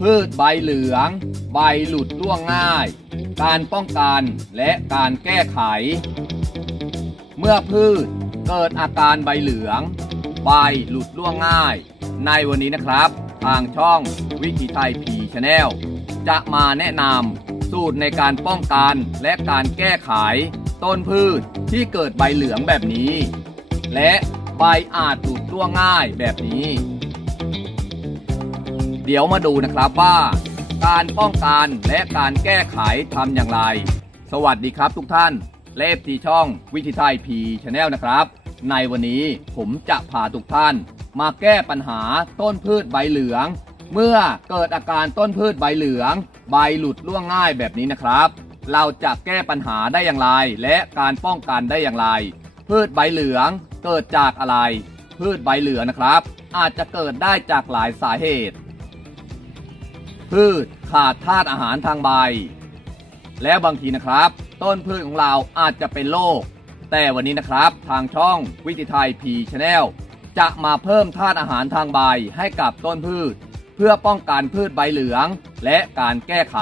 พืชใบเหลือง ใบหลุดร่วงง่าย การป้องกันและการแก้ไข เมื่อพืชเกิดอาการใบเหลือง ใบหลุดร่วงง่าย ในวันนี้นะครับ ทางช่องวิถีไทยพีชแนลจะมาแนะนำสูตรในการป้องกันและการแก้ไข ต้นพืชที่เกิดใบเหลืองแบบนี้ และใบอาจหลุดร่วงง่ายแบบนี้ เดี๋ยวมาดูนะครับว่าการป้องกันและการแก้ไขทำอย่างไร สวัสดีครับทุกท่าน เลฟทีช่องวิธีไทยพีชแนลนะครับ ในวันนี้ผมจะพาทุกท่าน มาแก้ปัญหาต้นพืชใบเหลือง เมื่อเกิดอาการต้นพืชใบเหลือง ใบหลุดร่วงง่ายแบบนี้นะครับ เราจะแก้ปัญหาได้อย่างไร และการป้องกันได้อย่างไร พืชใบเหลืองเกิดจากอะไร พืชใบเหลืองนะครับ อาจจะเกิดได้จากหลายสาเหตุ พืชขาดธาตุอาหารทางใบ และบางทีนะครับ ต้นพืชของเราอาจจะเป็นโรคแต่วันนี้นะครับทางช่องวิถีไทยพีชแนลจะมาเพิ่มธาตุอาหารทางใบให้กับต้นพืช เพื่อป้องกันพืชใบเหลือง และการแก้ไข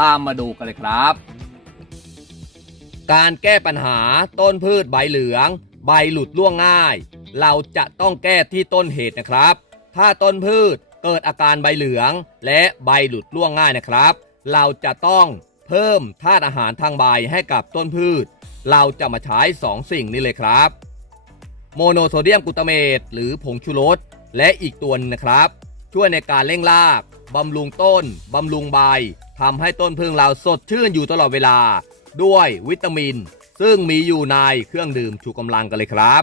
ตามมาดูกันเลยครับ การแก้ปัญหาต้นพืชใบเหลือง ใบหลุดร่วงง่าย เราจะต้องแก้ที่ต้นเหตุนะครับ ถ้าต้นพืช เกิดอาการใบเหลืองและใบหลุดร่วงง่ายนะครับ เราจะต้องเพิ่มธาตุอาหารทางใบให้กับต้นพืช เราจะมาใช้2สิ่งนี้เลยครับ โมโนโซเดียมกลูตาเมตหรือผงชูรสและอีกตัวนึงนะครับ ช่วยในการเร่งรากบำรุงต้น บำรุงใบทำให้ต้นพึ่งเราสดชื่นอยู่ตลอดเวลา ด้วยวิตามิน ซึ่งมีอยู่ในเครื่องดื่มชูกำลังกันเลยครับ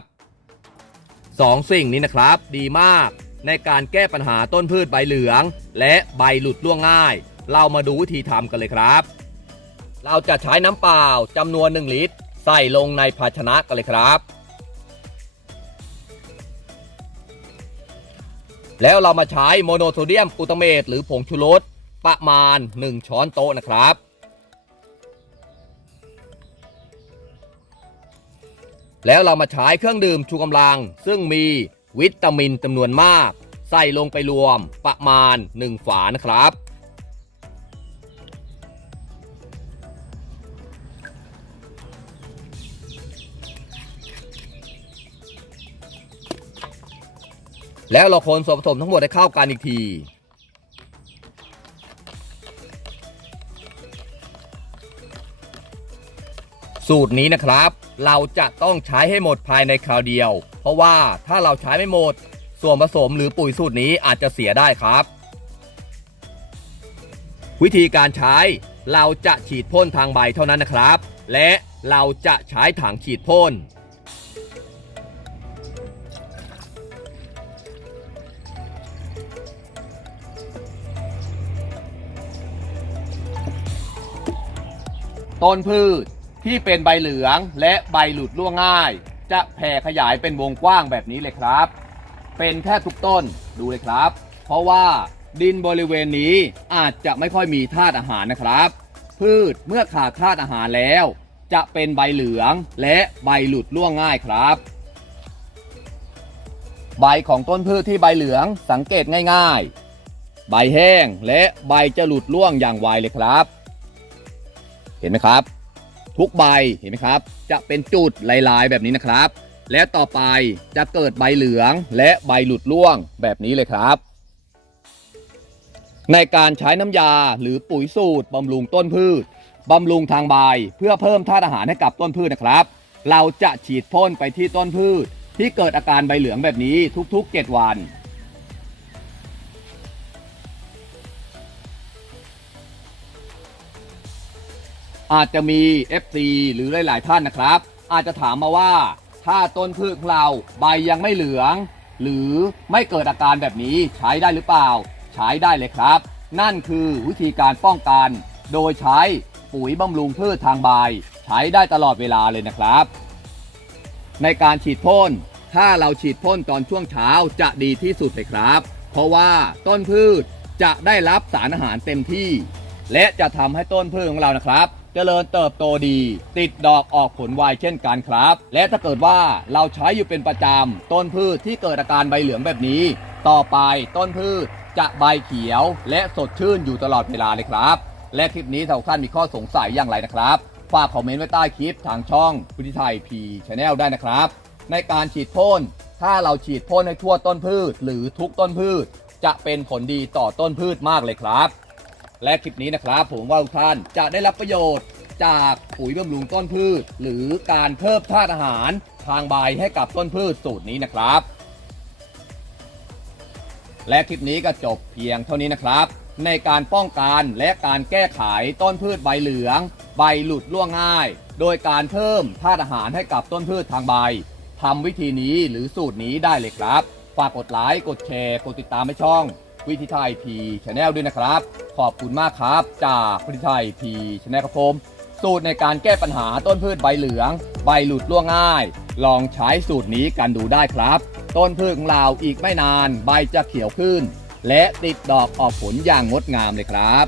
สองสิ่งนี้นะครับ ดีมาก ในการแก้ปัญหาต้นพืชใบเหลือง และใบหลุดร่วงง่าย เรามาดูวิธีทำกันเลยครับ เราจะใช้น้ำเปล่าจำนวน 1 ลิตร ใส่ลงในภาชนะกันเลยครับ แล้วเรามาใช้โมโนโซเดียมกลูตาเมตหรือผงชูรสประมาณ 1 ช้อนโต๊ะนะครับแล้วเรามาใช้เครื่องดื่มชูกำลัง ซึ่งมี วิตามินจำนวนมาก ใส่ลงไปรวมประมาณ 1 ฝานะครับ แล้วเราคนส่วนผสมทั้งหมดให้เข้ากันอีกทีสูตรนี้นะครับ เราจะต้องใช้ให้หมดภายในคราวเดียว เพราะว่าถ้าเราใช้ไม่หมด ส่วนผสมหรือปุ๋ยสูตรนี้อาจจะเสียได้ครับ วิธีการใช้เราจะฉีดพ่นทางใบเท่านั้นนะครับ และเราจะใช้ถังฉีดพ่นต้นพืชที่เป็นใบเหลืองและใบหลุดร่วงง่าย จะแผ่ขยายเป็นวงกว้างแบบนี้เลยครับ เป็นแค่ทุกต้นดูเลยครับ เพราะว่าดินบริเวณนี้อาจจะไม่ค่อยมีธาตุอาหารนะครับ พืชเมื่อขาดธาตุอาหารแล้ว จะเป็นใบเหลืองและใบหลุดร่วงง่ายครับ ใบของต้นพืชที่ใบเหลืองสังเกตง่าย ๆ ใบแห้งและใบจะหลุดร่วงอย่างไวเลยครับ เห็นไหมครับ ทุกใบเห็นไหมครับ จะเป็นจุดลายๆแบบนี้นะครับ และต่อไปจะเกิดใบเหลืองและใบหลุดร่วงแบบนี้เลยครับ ในการใช้น้ำยาหรือปุ๋ยสูตรบำรุงต้นพืชบำรุงทางใบเพื่อเพิ่มธาตุอาหารให้กับต้นพืชนะครับ เราจะฉีดพ่นไปที่ต้นพืช ที่เกิดอาการใบเหลืองแบบนี้ทุกๆ 7 วัน อาจจะมี FC หรือหลาย ๆ ท่านนะครับ อาจจะถามมาว่าถ้าต้นพืชของเราใบยังไม่เหลือง หรือไม่เกิดอาการแบบนี้ใช้ได้หรือเปล่า ใช้ได้เลยครับ นั่นคือวิธีการป้องกัน โดยใช้ปุ๋ยบำรุงพืชทางใบ ใช้ได้ตลอดเวลาเลยนะครับ ในการฉีดพ่นถ้าเราฉีดพ่นตอนช่วงเช้าจะดีที่สุดเลยครับ เพราะว่าต้นพืชจะได้รับสารอาหารเต็มที่ และจะทำให้ต้นพืชของเรานะครับ เจริญเติบโตดี ติดดอกออกผลไวเช่นกันครับ และถ้าเกิดว่าเราใช้อยู่เป็นประจำต้นพืชที่เกิดอาการใบเหลืองแบบนี้ ต่อไปต้นพืชจะใบเขียว และสดชื่นอยู่ตลอดเวลาเลยครับ และคลิปนี้ถ้าท่านมีข้อสงสัยอย่างไรนะครับฝากคอมเมนต์ไว้ใต้คลิปทางช่องพุทธิไทยพีชแนลได้นะครับ ในการฉีดพ่นถ้าเราฉีดพ่นให้ทั่วต้นพืช หรือทุกต้นพืช จะเป็นผลดีต่อต้นพืชมากเลยครับ และคลิปนี้นะครับ ผมว่าทุกท่านจะได้รับประโยชน์จากปุ๋ยบำรุงต้นพืช หรือการเพิ่มธาตุอาหารทางใบให้กับต้นพืชสูตรนี้นะครับ และคลิปนี้ก็จบเพียงเท่านี้นะครับ ในการป้องกันและการแก้ไขต้นพืชใบเหลือง ใบหลุดร่วงง่าย โดยการเพิ่มธาตุอาหารให้กับต้นพืชทางใบทำวิธีนี้หรือสูตรนี้ได้เลยครับ ฝากกดไลค์กดแชร์ กดติดตามให้ช่อง วิธีไทยพีชแนลด้วยนะครับ ขอบคุณมากครับ จากวิธีไทยพีชแนลครับผมสูตรในการแก้ปัญหาต้นพืชใบเหลือง ใบหลุดร่วงง่าย ลองใช้สูตรนี้กันดูได้ครับ ต้นพืชของเราอีกไม่นาน ใบจะเขียวขึ้น และติดดอกออกผลอย่างงดงามเลยครับ